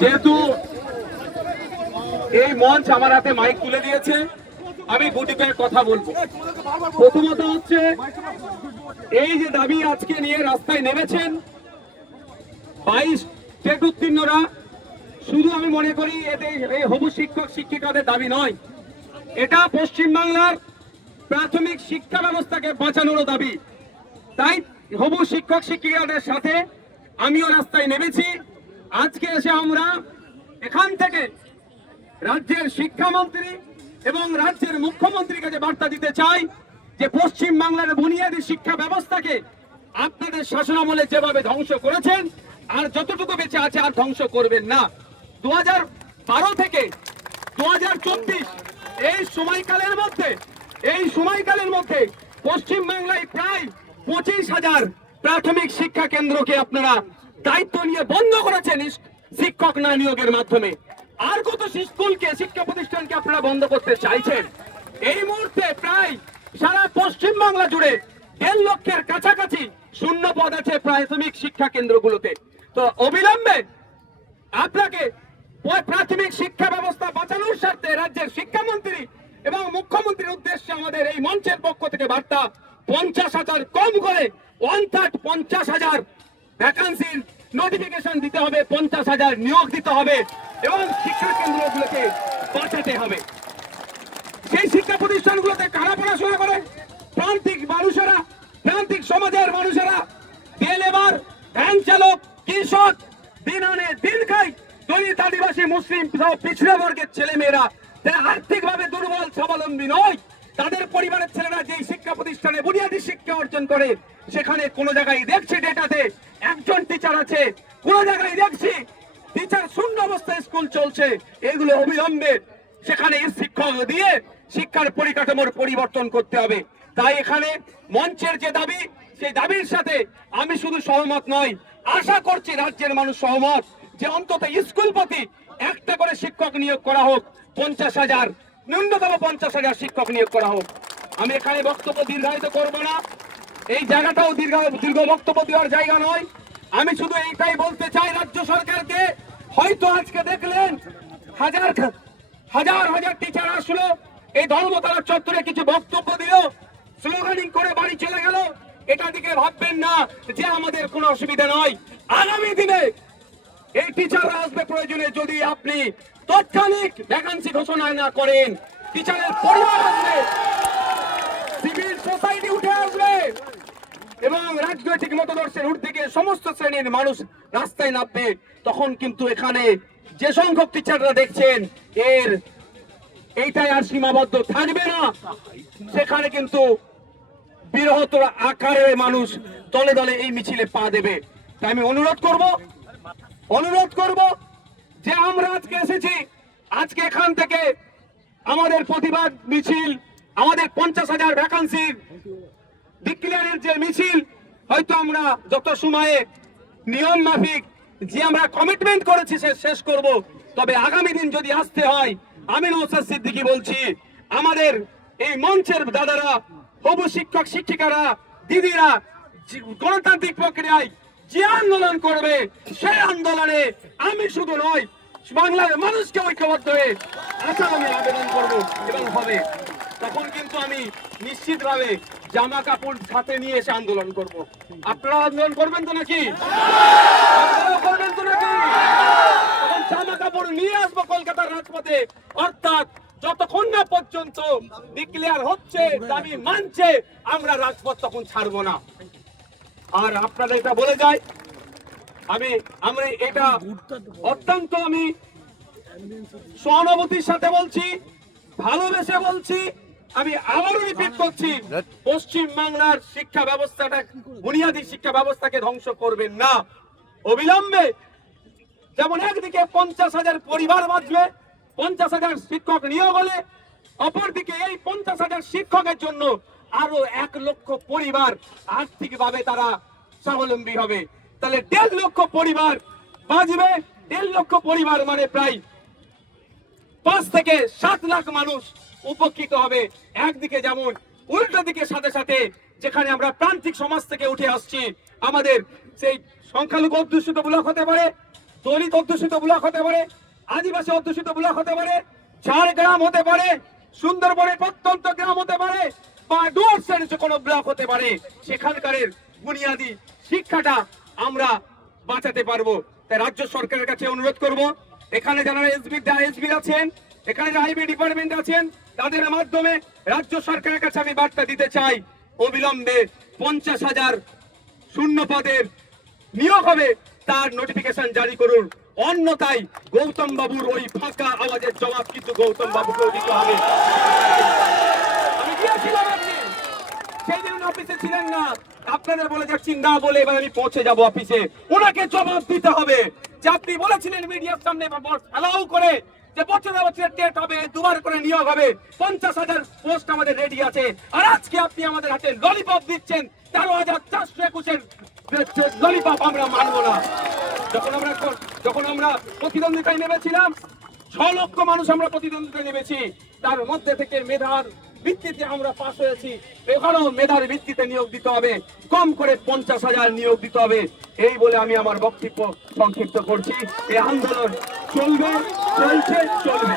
যেহেতু এই মঞ্চ আমার হাতে মাইক তুলে দিয়েছে, আমি গুটি কয়েক কথা বলবো। প্রথমত হচ্ছে এই যে দাবি আজকে নিয়ে রাস্তায় নেমেছেন 22 টেট উত্তীর্ণরা, শুধু আমি মনে করি এতে এই হবু শিক্ষক শিক্ষিকাদের দাবি নয়, এটা পশ্চিমবাংলার প্রাথমিক শিক্ষা ব্যবস্থাকে বাঁচানোর দাবি। তাই হবু শিক্ষক শিক্ষিকাদের সাথে আমিও রাস্তায় নেমেছি। আজকে এসে আমরা এখান থেকে রাজ্যের শিক্ষামন্ত্রী এবং রাজ্যের মুখ্যমন্ত্রীকে যে বার্তা দিতে চাই যে পশ্চিম বাংলার বুনিয়াদী শিক্ষা ব্যবস্থাকে আপনাদের শাসনামলে যেভাবে ধ্বংস করেছেন আর যতটুকু বেঁচে আছে আর ধ্বংস করবেন না। 2012 থেকে 2024 এই সময়কালের মধ্যে পশ্চিম বাংলায় প্রায় 25,000 প্রাথমিক শিক্ষা কেন্দ্রকে আপনারা দায়িত্ব নিয়ে বন্ধ করেছেন শিক্ষক না নিয়োগের মাধ্যমে। আর কত স্কুলকে শিক্ষা প্রতিষ্ঠানকে আপনারা বন্ধ করতে চাইছেন? এই মুহূর্তে প্রায় সারা পশ্চিম বাংলা জুড়ে 1.5 লক্ষের কাছাকাছি শূন্য পদ আছে প্রাথমিক শিক্ষা কেন্দ্রগুলোতে। তো অবিলম্বে আপনাকে প্রাথমিক শিক্ষা ব্যবস্থা বাঁচানোর স্বার্থে রাজ্যের শিক্ষামন্ত্রী এবং মুখ্যমন্ত্রীর উদ্দেশ্যে আমাদের এই মঞ্চের পক্ষ থেকে বার্তা, 50,000 কম করে 50,000 ভ্যাকান্সির নোটিফিকেশন দিতে হবে, 50,000 নিয়োগ দিতে হবে এবং শিক্ষা কেন্দ্রগুলোকে বাঁচাতে হবে। সেই শিক্ষা প্রতিষ্ঠানগুলোতে কারা পড়াশোনা করে? প্রান্তিক মানুষেরা, প্রান্তিক সমাজের মানুষেরা, লেবার, ভ্যান চালক, কৃষক, দিন আনে দিন খাই, দলিত, আদিবাসী, মুসলিম সহ পিছড়া বর্গের ছেলে মেয়েরা যারা আর্থিকভাবে দুর্বল স্বাবলম্বী নয়, তাদের পরিবারের ছেলেরা যেই শিক্ষা প্রতিষ্ঠানে বুনিয়াদী শিক্ষা অর্জন করে সেখানে কোন জায়গায় দেখছি ডেটাতে একজন টিচার আছে, কোন জায়গায় দেখছি টিচার শূন্য অবস্থায় স্কুল চলছে। এগুলো অবিলম্বে সেখানে শিক্ষক দিয়ে শিক্ষার পরিকাঠামোর পরিবর্তন করতে হবে। তাই এখানে মঞ্চের যে দাবি, সেই দাবির সাথে আমি শুধু সহমত নয়, আশা করছি রাজ্যের মানুষ সহমত যে অন্তত স্কুল প্রতি একটা করে শিক্ষক নিয়োগ করা হোক, 50,000 ন্যূনতম 50,000 শিক্ষক নিয়োগ করা হোক। আমি এখানে বক্তব্য দীর্ঘায়িত করবো না, এই জায়গাটাও দীর্ঘ বক্তব্য দেওয়ার জায়গা নয়। আমি শুধু এইটাই বলতে চাই রাজ্য সরকারকে, হয়তো আজকে দেখলেন হাজার হাজার টিচার আসলো, এই ধর্মতলা চত্বরে কিছু বক্তব্য দিল, স্লোগানিং করে বাড়ি চলে গেল। এটা দিকে ভাববেন না যে আমাদের কোনো অসুবিধা নয়। আগামী দিনে এই টিচাররা আসবে প্রয়োজনে, যদি আপনি তাৎক্ষণিক ভ্যাকান্সি ঘোষণা না করেন, টিচারের পরিবার আসবে, সিভিল সোসাইটি উঠে আসবে এবং রাজনৈতিক মতাদর্শের ঊর্ধ্বে গিয়ে সমস্ত শ্রেণীর মানুষ রাস্তায় নামবে। তখন কিন্তু এখানে যে সংখ্যক টিচাররা দেখছেন এইটাই আর সীমাবদ্ধ থাকবে না, সেখানে কিন্তু বৃহত্তর আকারে মানুষ দলে দলে এই মিছিলে পা দেবে। তাই আমি অনুরোধ করব যে আমরা আজকে এসেছি, আজকে এখান থেকে আমাদের প্রতিবাদ মিছিল, আমাদের 50,000 ভ্যাকান্সির ডিক্লেয়ারের যে মিছিল, হয়তো আমরা যত সময়ে নিয়ম মাফিক যে আমরা কমিটমেন্ট করেছি সে শেষ করব। তবে আগামী দিন যদি আসতে হয়, আমি নওশাদ সিদ্দিকী বলছি, আমাদের এই মঞ্চের দাদারা, হবু শিক্ষক শিক্ষিকারা, দিদিরা গণতান্ত্রিক প্রক্রিয়ায় যে আন্দোলন করবে, সেই আন্দোলনে আমি শুধু নয়, বাংলার মানুষকে ঐক্যবদ্ধ হয়ে আমি আবেদন করব এবং হবে। তখন কিন্তু আমি নিশ্চিতভাবে জামা কাপড় সাথে নিয়ে এসে আন্দোলন করব। আপনারা আন্দোলন করবেন তো নাকি? করবেন তো নাকি? তখন জামা কাপড় নিয়ে আসবো কলকাতার রাজপথে, অর্থাৎ যতক্ষণ না পর্যন্ত ডিক্লেয়ার হচ্ছে, দাবি মানছে, আমরা রাজপথ তখন ছাড়বো না। আর আপনারা এটা বলে যায়, আমরা এটা অত্যন্ত আমি সহানুভূতির সাথে বলছি, ভালোবেসে বলছি। আমি আবারও রিপিট করছি, পশ্চিম বাংলার শিক্ষা ব্যবস্থাটা, বুনিয়াদী শিক্ষা ব্যবস্থাকে ধ্বংস করবেন না। অবিলম্বে যেমন একদিকে 50,000 পরিবার বাঁচবে, 50,000 শিক্ষক নিয়োগ হলে, অপরদিকে এই 50,000 শিক্ষকের জন্য আরো 1 লক্ষ পরিবার আর্থিকভাবে তারা স্বাবলম্বী হবে। তাহলে 1.5 লক্ষ পরিবার বাঁচবে। 1.5 লক্ষ পরিবার মানে প্রায় 5 থেকে 7 লাখ মানুষ উপকৃত হবে। একদিকে যেমন, উল্টো দিকে সাথে সাথে যেখানে আমরা প্রান্তিক সমাজ থেকে উঠে আসছি, আমাদের সেই সংখ্যালঘু অধ্যুষিত ব্লক হতে পারে, দলিত অধ্যুষিত ব্লক হতে পারে, আদিবাসী অধ্যুষিত ব্লক হতে পারে, ঝাড়গ্রাম হতে পারে, সুন্দরবনের প্রত্যন্ত গ্রাম হতে পারে, বা ডুয়ার্সের যে কোনো ব্লক হতে পারে, সেখানকার বুনিয়াদী শিক্ষাটা আমরা বাঁচাতে পারবো। তাই রাজ্য সরকারের কাছে অনুরোধ করব, এখানে যারা এসবি আছেন, এখানে যারা আইবি ডিপার্টমেন্ট আছেন, তাদের মাধ্যমে রাজ্য সরকারের কাছে আমি বার্তা দিতে চাই, অবিলম্বে 50,000 শূন্য পদের নিয়োগ হবে তার নোটিফিকেশন জারি করুন। অন্যথায় গৌতম বাবুর ওই ফাঁকা আওয়াজের জবাব কিন্তু গৌতম বাবুকেও দিতে হবে। আমি গিয়েছিলাম, আপনি সেই দিন অফিসে ছিলেন না, আপনাদের বলে যাচ্ছি না বলে এবার আমি পৌঁছে যাব অফিসে। ওনাকে জবাব দিতে হবে যে আপনি বলেছিলেন মিডিয়ার সামনে অ্যালাউ করে যে বছরে বছরে টেট হবে, দুবার করে নিয়োগ হবে, 50,000 পোস্ট আমাদের রেডি আছে, আর আজকে আপনি আমাদের হাতে ললিপপ দিচ্ছেন 13,421-এর ললিপপ আমরা মানবো না। যখন আমরা প্রতিদ্বন্দ্বিতায় নেমেছিলাম, 6 লক্ষ মানুষ আমরা প্রতিদ্বন্দ্বিতায় নেমেছি, তার মধ্যে থেকে মেধার ভিত্তিতে আমরা পাস হয়েছি। এখানেও মেধার ভিত্তিতে নিয়োগ দিতে হবে, কম করে 50,000 নিয়োগ দিতে হবে। এই বলে আমি আমার বক্তব্য সংক্ষিপ্ত করছি। এই আন্দোলন চলবে, চলছে, চলবে।